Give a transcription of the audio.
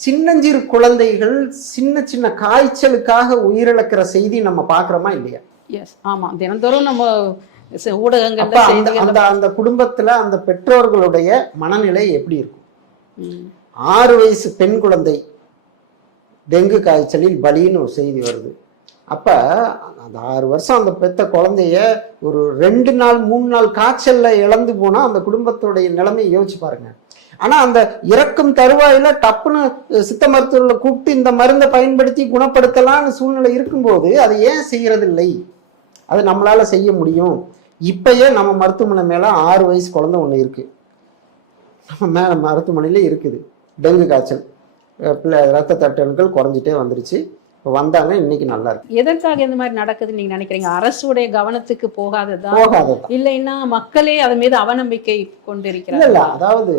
சின்னஞ்சிறு குழந்தைகள் சின்ன சின்ன காய்ச்சலுக்காக உயிரிழக்கிற செய்தி நம்ம பார்க்குறோமா இல்லையா? எஸ் ஆமா. தினந்தோறும் நம்ம அப்ப அந்த அந்த குடும்பத்துல அந்த பெற்றோர்களுடைய மனநிலை எப்படி இருக்கும். ஆறு வயசு பெண் குழந்தை டெங்கு காய்ச்சலில் பலின்னு ஒரு செய்தி வருது. அப்போ அந்த ஆறு வருஷம் அந்த பெத்த குழந்தைய ஒரு ரெண்டு நாள் மூணு நாள் காய்ச்சலில் இழந்து போனால் அந்த குடும்பத்துடைய நிலைமையை யோசிச்சு பாருங்க. ஆனால் அந்த இறக்கும் தருவாயில் டப்புன்னு சித்த மருத்துவர்களை கூப்பிட்டு இந்த மருந்தை பயன்படுத்தி குணப்படுத்தலாம்னு சூழ்நிலை இருக்கும்போது அதை ஏன் செய்கிறதில்லை அது நம்மளால் செய்ய முடியும். இப்பயே நம்ம மருத்துவமனை மேலே ஆறு வயசு குழந்தை ஒன்று இருக்குது நம்ம மேலே மருத்துவமனையில இருக்குது. டெங்கு காய்ச்சல். பிள்ளை ரத்த தட்டணுக்கள் குறைஞ்சிட்டே வந்துருச்சு. வந்தாங்க இன்னைக்கு நல்லா இருக்கு. எதற்காக இந்த மாதிரி நடக்குதுன்னு நீங்க நினைக்கிறீங்க? அரசுடைய கவனத்துக்கு போகாததா? போகாததான் இல்லைன்னா மக்களே அதன் மீது அவநம்பிக்கை கொண்டிருக்கிறாங்க இல்ல அதாவது